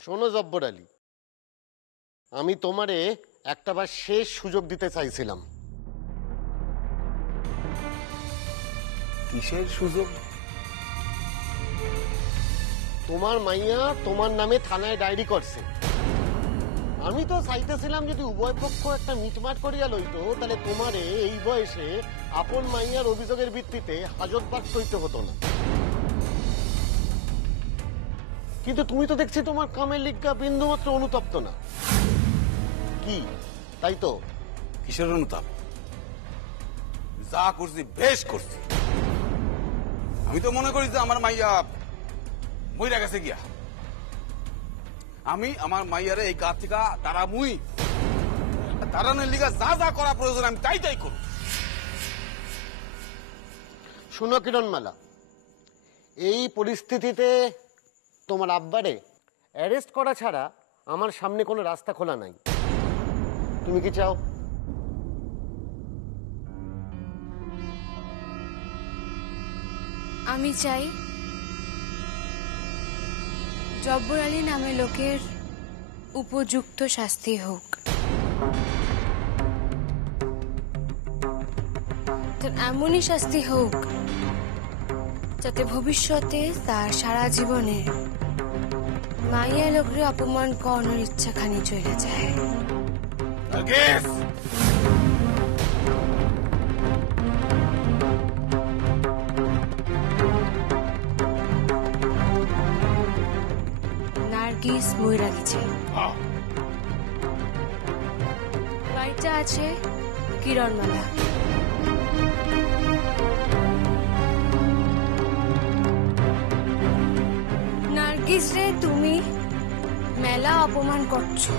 শোনো জব্বর আলী, আমি তোমারে একটাবার শেষ সুযোগ দিতে চাইছিলাম। কিসের সুযোগ? তোমার মাইয়া তোমার নামে থানায় ডায়েরি করছে। আমি তো চাইতেছিলাম যদি উভয় পক্ষ একটা মিটমাট করিয়া লইতো, তাহলে তোমারে এই বয়সে আপন মাইয়ার অভিযোগের ভিত্তিতে হাজতবাস করতে হতো না। কিন্তু তুমি তো দেখছি তোমার কামের লিজ্ঞা বিন্দুমাত্র অনুতপ্ত না। কি তাই তো? কিসের অনুতাপ? যা করছি বেশ করছি। আমি তো মনে করি যে আমার মাইয়া মইরা গেছে গিয়া। আমি আমার মাইয়ারে এই গা থেকে তারামুই তারানোর লিগা যা যা করা প্রয়োজন আমি তাই তাই করব। শুনো কিরণমালা, এই পরিস্থিতিতে তোমার আব্বারে অ্যারেস্ট করা ছাড়া আমার সামনে কোনো রাস্তা খোলা নাই। তুমি কি চাও? আমি চাই জব্বর আলী নামে লোকের উপযুক্ত শাস্তি হোক। তার এমনই শাস্তি হোক যাতে ভবিষ্যতে তার সারা জীবনে মাইয়া লোকরে অপমান করানোর ইচ্ছাখানি চলে যায়। নার্গিস মইরা গেছে, বাড়িতে আছে কিরণমালা। নার্গিস রে তুমি মেলা অপমান করছো,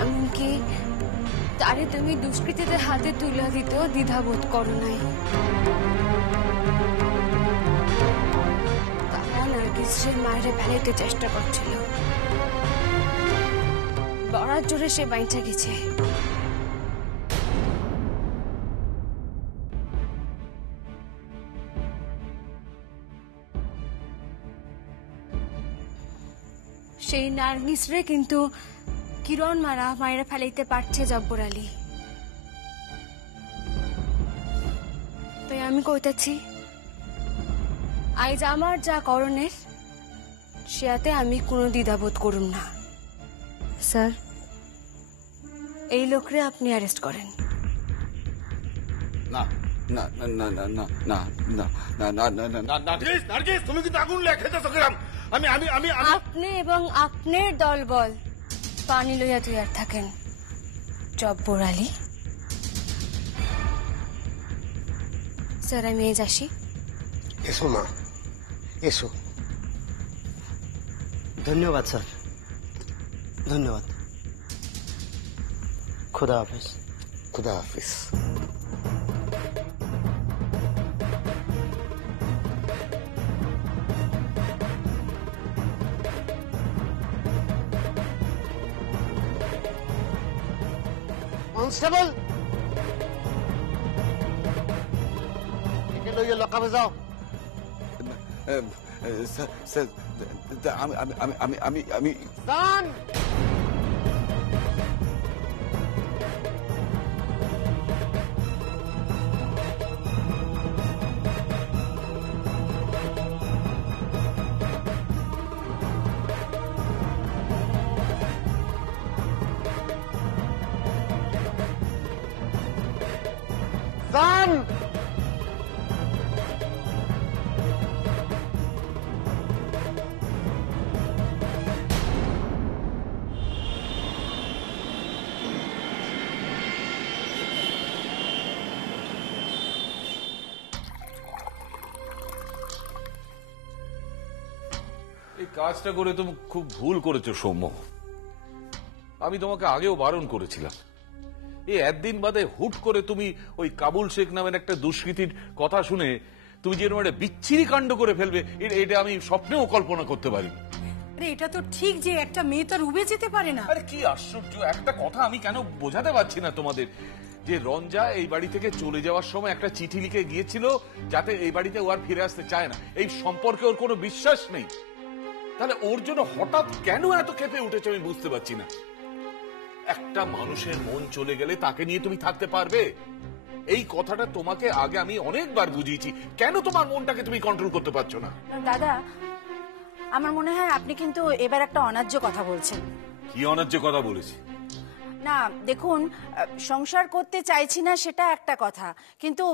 এমনকি তারে তুমি দুষ্কৃতীদের হাতে তুলে দিতেও দ্বিধাবোধ করো নাই। তারা নার্গিসের মায়েরে ফেলাইতে চেষ্টা করছিল, বড়ার জোরে সে বাইচা গেছে। সেই নার্গিস রে কিন্তু কিরণ মারা মায়েরা ফেলাইতে পারছে জব্বর আলী। তাই আমি কইতাছি, আজ আমার যা করণের সেয়াতে আমি কোনো দ্বিধাবোধ করুম না। স্যার, এই লোকরে আপনি অ্যারেস্ট করেন। না না না না না না না না না না না না না নার্গিস, নার্গিস তুমি কিন্তু আগুন লেখাইতেছো কিরাম? আমি আমি আমি আপনি এবং আপনার দলবল পানি লইয়া তৈয়ার থাকেন জব্বর আলী। স্যার, আমি এই যাসি। এসো মা, এসো। ধন্যবাদ স্যার, ধন্যবাদ। খুদা হাফেজ। খুদা হাফিজ। কনস্টেবল, একে লইয়া লকাপে যাও। আমি আমি আমি আমি আমি আমি দান দান এই কাজটা করে তুমি খুব ভুল করেছো সৌম্য। আমি তোমাকে আগেও বারণ করেছিলাম। এই একদিন বাদে হুট করে তুমি ওই কাবুল শেখ নামের একটা দুষ্কৃতীর কথা শুনে তুমি যেরকম একটা বিচ্ছিরি কাণ্ড করে ফেলবে, এটা আমি স্বপ্নেও কল্পনা করতে পারি। আরে এটা তো ঠিক যে একটা মেয়ে তার উবে যেতে পারে না। আরে কি আশ্চর্য! একটা কথা আমি কেন বোঝাতে পারছি না তোমাদের, যে রঞ্জা এই বাড়ি থেকে চলে যাওয়ার সময় একটা চিঠি লিখে গিয়েছিল যাতে এই বাড়িতে ও আর ফিরে আসতে চায় না। এই সম্পর্কে ওর কোনো বিশ্বাস নেই। তাহলে ওর জন্য হঠাৎ কেন এত ক্ষেপে উঠেছে আমি বুঝতে পারছি না। একটা মানুষের মন চলে গেলে তাকে নিয়ে তুমি থাকতে পারবে? এই কথাটা তোমাকে আগে আমি অনেকবার বুঝিয়েছি, কেন তোমার মনটাকে তুমি কন্ট্রোল করতে পারছো না? দাদা, আমার মনে হয় আপনি কিন্তু এবার একটা অন্যায্য কথা বলছেন। কি অন্যায্য কথা বলেছি? না দেখুন, সংসার করতে চাইছি না সেটা একটা কথা, কিন্তু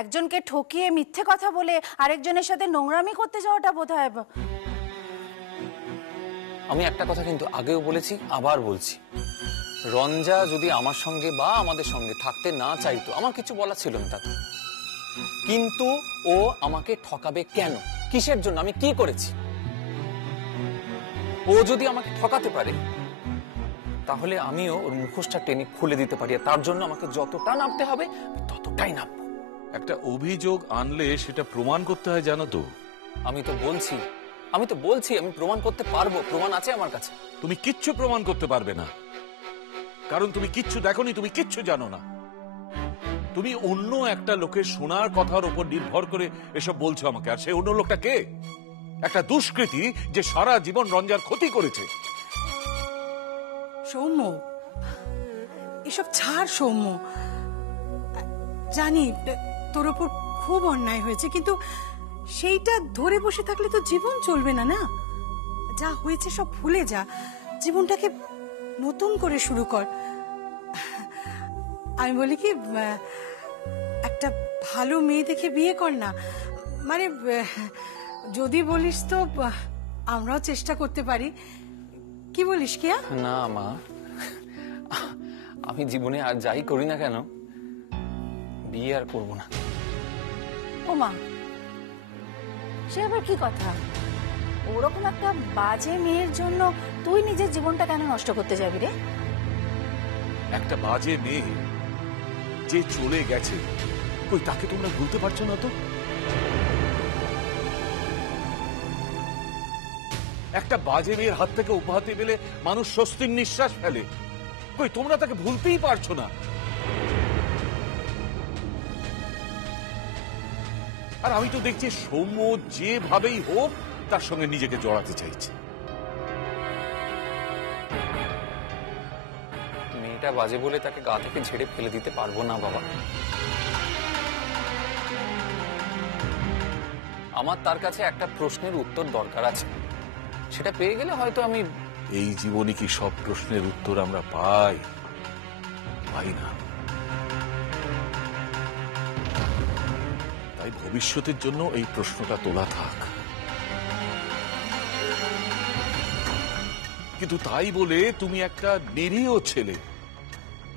একজনকে ঠকিয়ে মিথ্যে কথা বলে আরেকজনের সাথে নোংরামি করতে যাওয়াটা বোধহয়। আমি একটা কথা কিন্তু আগেও বলেছি, আবার বলছি, রঞ্জা যদি আমার সঙ্গে বা আমাদের সঙ্গে থাকতে না চাইতো আমার কিছু বলা ছিল না তাতে। কিন্তু ও আমাকে ঠকাবে কেন? কিসের জন্য? আমি কি করেছি? ও যদি আমাকে ঠকাতে পারে তাহলে আমিও ওর মুখোশটা টেনে খুলে দিতে পারি, আর তার জন্য আমাকে যতটা নামতে হবে ততটাই নামবো। একটা অভিযোগ আনলে সেটা প্রমাণ করতে হয়, জানো তো? আমি তো বলছি আমি প্রমাণ করতে পারবো, প্রমাণ আছে আমার কাছে। তুমি কিচ্ছু প্রমাণ করতে পারবে না, কারণ তুমি কিচ্ছু দেখোনি, তুমি কিচ্ছু জানো না। তুমি অন্য একটা লোকের শোনার কথার উপর নির্ভর করে এসব বলছো আমাকে, আর সেই অন্য লোকটা কে? একটা দুষ্কৃতী যে সারা জীবন রঞ্জার ক্ষতি করেছে। সৌম্য, এসব ছাড় সৌম্য। জানি তোর ওপর খুব অন্যায় হয়েছে, কিন্তু সেইটা ধরে বসে থাকলে তো জীবন চলবে না। না, যা হয়েছে সব ভুলে যা, জীবনটাকে নতুন করে শুরু কর। আমি বলি কি, একটা ভালো মেয়ে দেখে বিয়ে কর না। মানে যদি বলিস তো আমরাও চেষ্টা করতে পারি। কি বলিস কিয়া? না মা, আমি জীবনে আর যাই করি না কেন বিয়ে আর করবো না। ও মা, সে আবার কি কথা? ওরকম একটা বাজে মেয়ের জন্য তুই নিজের জীবনটা কেন নষ্ট করতে যাবি রে? একটা বাজে মেয়ে যে চলে গেছে, কই তাকে তোমরা ভুলতে পারছো না তো? একটা বাজে মেয়ের হাত থেকে উপহাতে পেলে মানুষ স্বস্তির নিঃশ্বাস ফেলে, কই তোমরা তাকে ভুলতেই পারছো না। আর আমি তো দেখছি সৌম্য যেভাবেই হোক তার সঙ্গে নিজেকে জড়াতে চাইছে। মেয়েটা বাজে বলে তাকে গা থেকে ঝেড়ে ফেলে দিতে পারবো না বাবা। আমার তার কাছে একটা প্রশ্নের উত্তর দরকার আছে, সেটা পেয়ে গেলে হয়তো আমি। এই জীবনে কি সব প্রশ্নের উত্তর আমরা পাই? পাই না। তাই ভবিষ্যতের জন্য এই প্রশ্নটা তোলা থাক। কিন্তু তাই বলে তুমি একটা নিরীহ ছেলে,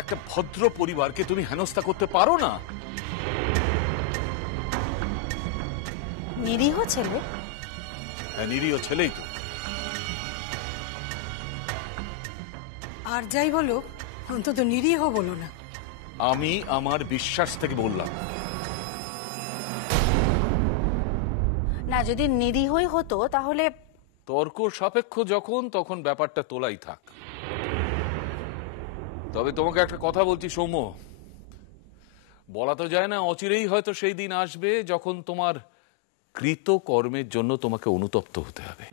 একটা ভদ্র পরিবারকে তুমি হেনস্থা করতে পারো না। নিরীহ ছেলে? হ্যাঁ, নিরীহ ছেলেই তো। আর যাই বলো, অন্তত নিরীহ বলো না। আমি আমার বিশ্বাস থেকে বললাম। না, যদি নিরীহই হতো তাহলে। তর্ক সাপেক্ষ যখন, তখন ব্যাপারটা তোলাই থাক। তবে তোমাকে একটা কথা বলছি সৌম্য, বলা তো যায় না, অচিরেই হয়তো সেই দিন আসবে যখন তোমার কৃত কর্মের জন্য তোমাকে অনুতপ্ত হতে হবে।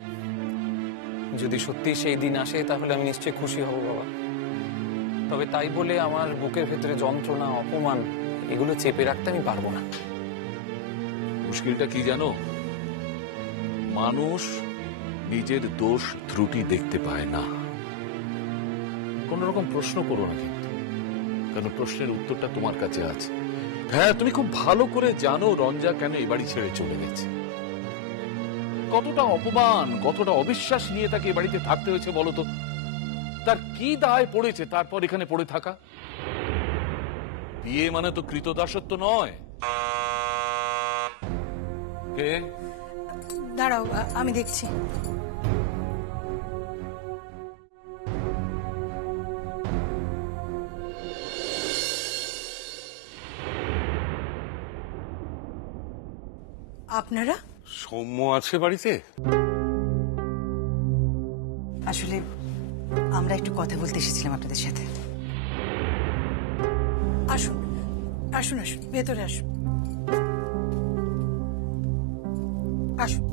যদি সত্যি সেই দিন আসে তাহলে আমি নিশ্চয়ই খুশি হব বাবা। তবে তাই বলে আমার বুকের ভেতরে যন্ত্রণা, অপমান এগুলো চেপে রাখতে আমি পারবো না। মুশকিলটা কি জানো? মানুষ নিজের দোষ ত্রুটি দেখতে পায় না। কোন রকম প্রশ্ন করো না কিন্তু, কারণ প্রশ্নের উত্তরটা তোমার কাছে আছে। হ্যাঁ, তুমি খুব ভালো করে জানো রঞ্জা কেন এই বাড়ি ছেড়ে চলে গেছে। কতটা অপমান, কতটা অবিশ্বাস নিয়ে তাকে এই বাড়িতে থাকতে হয়েছে বলো তো? তার কি দায় পড়েছে তারপর এখানে পড়ে থাকা? বিয়ে মানে তো কৃতদাসত্ব নয়। কে? দাঁড়াও, আমি দেখছি। আপনারা? সৌম্য আছে বাড়িতে? আসলে আমরা একটু কথা বলতে এসেছিলাম আপনাদের সাথে। আসুন আসুন আসুন, ভেতরে আসুন। আসুন।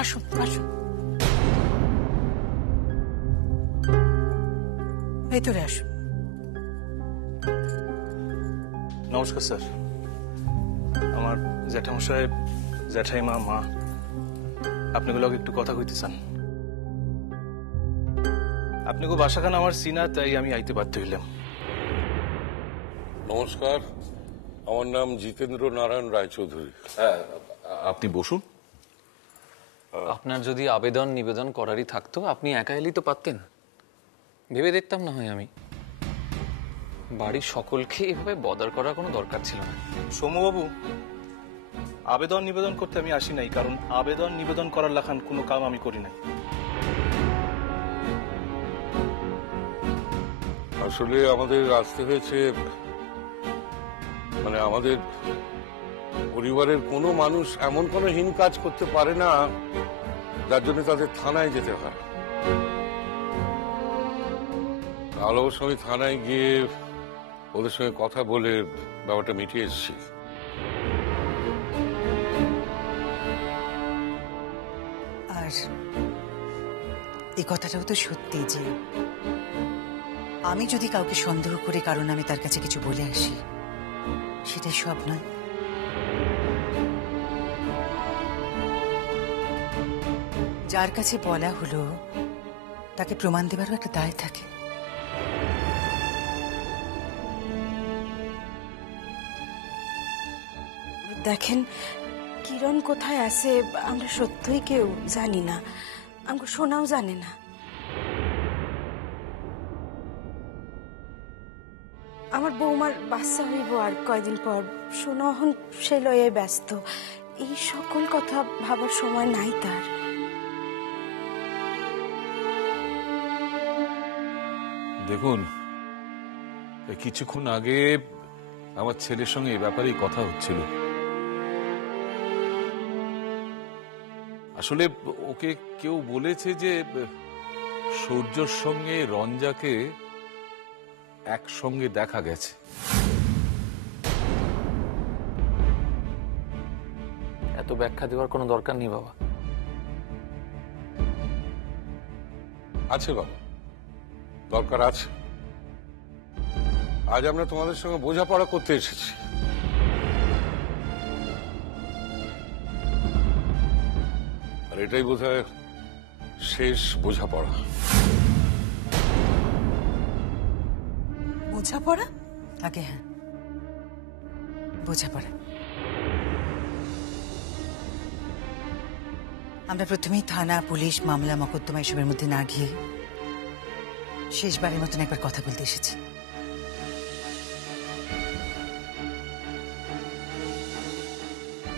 আসুন আসুন, ভেতরে আসুন। নমস্কার স্যার, আমার জ্যাঠামশাই জ্যাঠাইমা মা আপনাগুলোকে একটু কথা কইতে চান। আপনাকে বাসাখান আমার সিনা, তাই আমি আইতে বাধ্য হইলাম। নমস্কার, আমার নাম জিতেন্দ্র নারায়ণ রায়চৌধুরী। হ্যাঁ, আপনি বসুন। আপনার যদি আবেদন নিবেদন করারই থাকতো আপনি একা এলেই তো পারতেন, ভেবে দেখতাম না হয় আমি। বাড়ির সকলকে এভাবে বদার করার কোনো দরকার ছিল না। সৌম্যবাবু, আবেদন নিবেদন করতে আমি আসি নাই, কারণ আবেদন নিবেদন করার লাখান কোনো কাম আমি করি নাই। আসলে আমাদের আসতে হয়েছে, মানে আমাদের পরিবারের কোনো মানুষ এমন কোনো হীন কাজ করতে পারে না যার জন্য তাদের থানায় যেতে হয়। কাল অবশ্য আমি থানায় গিয়ে ওদের সঙ্গে কথা বলে ব্যাপারটা মিটিয়ে এসেছি। আর এই কথাটাও তো সত্যি যে আমি যদি কাউকে সন্দেহ করে কারণ আমি তার কাছে কিছু বলে আসি, সেটাই সব নয়। যার কাছে বলা হলো তাকে প্রমাণ দেবারও একটা দায় থাকে। দেখেন, কিরণ কোথায় আছে আমরা সত্যই কেউ জানি না, আমাকে শোনাও জানে না। আমার বৌমার বাচ্চা হইব আর কয়দিন পর, শোনা হন সে লয়ে ব্যস্ত, এই সকল কথা ভাবার সময় নাই তার। দেখুন, কিছুক্ষণ আগে আমার ছেলের সঙ্গে এই ব্যাপারেই কথা হচ্ছিল। আসলে ওকে কেউ বলেছে যে সূর্যর সঙ্গে রঞ্জাকে একসঙ্গে দেখা গেছে। এত ব্যাখ্যা দেওয়ার কোনো দরকার নেই বাবা। আছে বাবা, দরকার আছে। আজ আমরা তোমাদের সঙ্গে বোঝাপড়া করতে এসেছি। আর এটাই বোধহয় শেষ বোঝাপড়া। বোঝাপড়া? আগে হ্যাঁ, বোঝাপড়া। আমরা প্রথমেই থানা, পুলিশ, মামলা, মকদ্দমা এসবের মধ্যে না গিয়ে শেষবারের মতন একবার কথা বলতে এসেছি।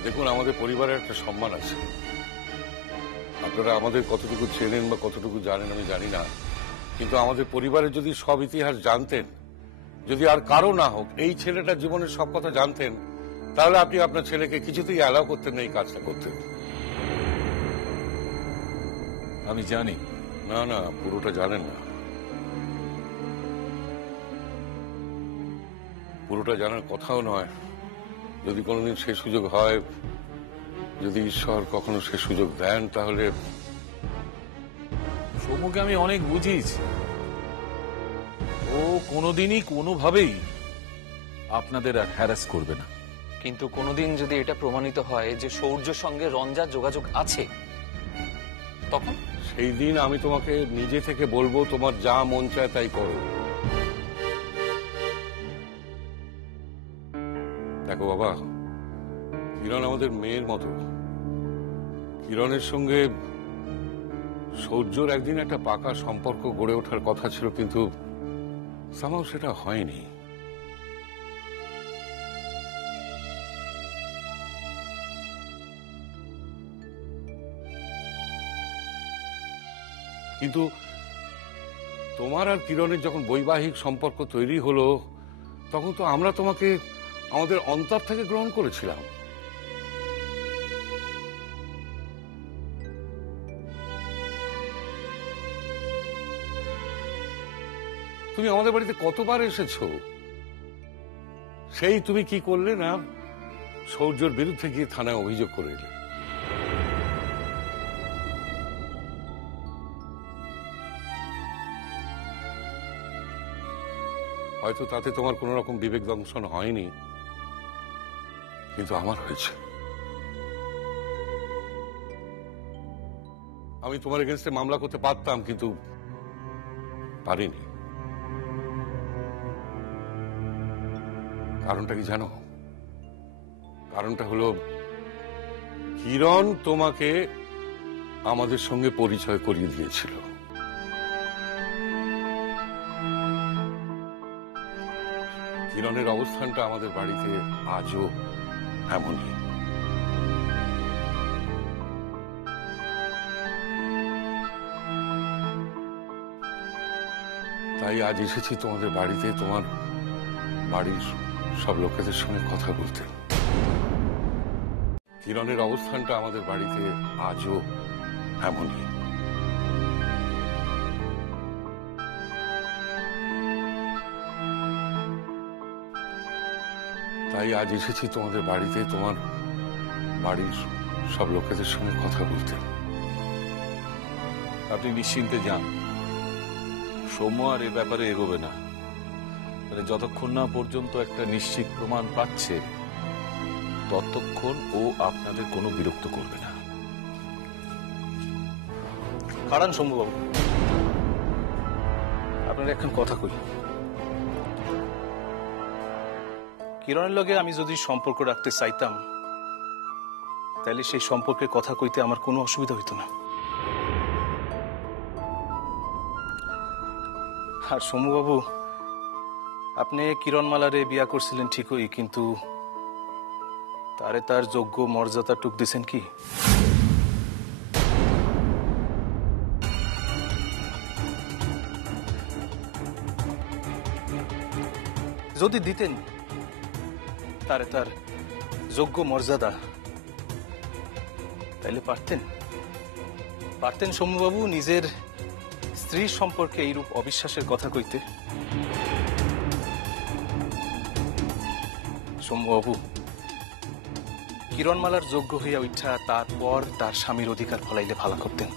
দেখুন, আমাদের পরিবারের একটা সম্মান আছে। আপনারা আমাদের কতটুকু চেনেন বা কতটুকু জানেন আমি জানি না, কিন্তু আমাদের পরিবারের যদি সব ইতিহাস জানতেন, যদি আর কারো না হোক এই ছেলেটার জীবনের সব কথা জানতেন, তাহলে আপনি আপনার ছেলেকে কিছুতেই অ্যালাউ করতেন না এই কাজটা করতে। আমি জানি। না না, পুরোটা জানেন না। পুরোটা জানার কথাও নয়। যদি কোনোদিন সে সুযোগ হয়, যদি ঈশ্বর কখনো সে সুযোগ দেন, তাহলে সৌম্যকে আমি অনেক বুঝিয়েছি, ও কোনোদিনই কোনোভাবেই আপনাদের আর হ্যারাস করবে না। কিন্তু কোনোদিন যদি এটা প্রমাণিত হয় যে সূর্যর সঙ্গে রঞ্জার যোগাযোগ আছে, তখন সেই দিন আমি তোমাকে নিজে থেকে বলবো, তোমার যা মন চায় তাই করো। দেখো বাবা, কিরণ আমাদের মেয়ের মতো। কিরণের সঙ্গে সূর্যর একদিন একটা পাকা সম্পর্ক গড়ে ওঠার কথা ছিল, কিন্তু সামাও সেটা হয়নি। কিন্তু তোমার আর কিরণের যখন বৈবাহিক সম্পর্ক তৈরি হলো, তখন তো আমরা তোমাকে আমাদের অন্তর থেকে গ্রহণ করেছিলাম। তুমি আমাদের বাড়িতে কতবার এসেছো। সেই তুমি কি করলে না, সূর্যর বিরুদ্ধে গিয়ে থানায় অভিযোগ করে এলে। হয়তো তাতে তোমার কোনো রকম বিবেক দংশন হয়নি, কিন্তু আমার হয়েছে। আমি তোমার এগেনস্টে মামলা করতে পারতাম, কিন্তু পারিনি। কারণটা কি জানো? কারণটা হলো কিরণ তোমাকে আমাদের সঙ্গে পরিচয় করিয়ে দিয়েছিল। কিরণের অবস্থানটা আমাদের বাড়িতে আজও এমনই। তাই আজ এসেছি তোমাদের বাড়িতে, তোমার বাড়ির সব লোকেদের সঙ্গে কথা বলতে। কিরণের অবস্থানটা আমাদের বাড়িতে আজও এমনই। তাই আজ এসেছি তোমাদের বাড়িতে, তোমার বাড়ির সব লোকেদের সঙ্গে কথা বলতে। আপনি নিশ্চিন্তে যান, সৌম্য আর এ ব্যাপারে এগোবে না। মানে যতক্ষণ না পর্যন্ত একটা নিশ্চিত প্রমাণ পাচ্ছে, ততক্ষণ ও আপনাদের কোনো বিরক্ত করবে না। কারণ শম্ভুবাবু, আপনার এখন কথা কই। কিরণের লগে আমি যদি সম্পর্ক রাখতে চাইতাম, তাহলে সেই সম্পর্কের কথা কইতে আমার কোনো অসুবিধা হইতো না। আর শম্ভুবাবু, আপনি কিরণমালারে বিয়া করছিলেন ঠিকই, কিন্তু তারে তার যোগ্য মর্যাদা টুক দিছেন কি? যদি দিতেন তারে তার যোগ্য মর্যাদা, তাইলে পারতেন শম্ভুবাবু নিজের স্ত্রীর সম্পর্কে এইরূপ অবিশ্বাসের কথা কইতে। শম্ভুবাবু, কিরণমালার যোগ্য হইয়া উঠা তারপর তার স্বামীর অধিকার ফলাইলে ভালো করতেন।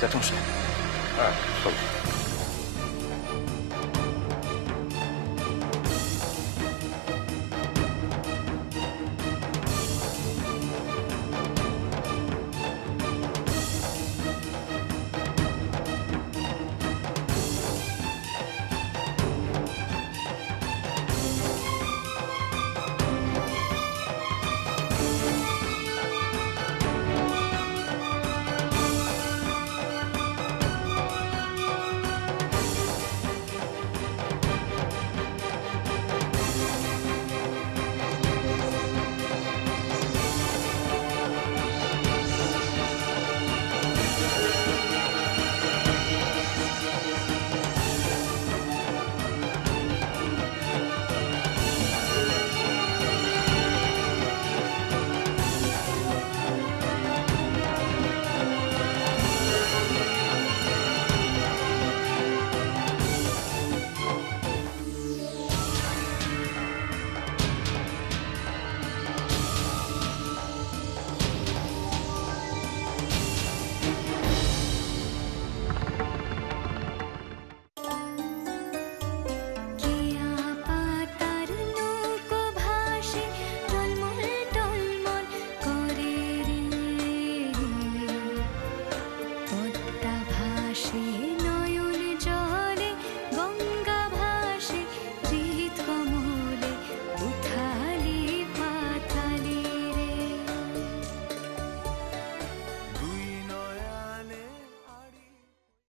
জ্যাঠামশাই, চলো।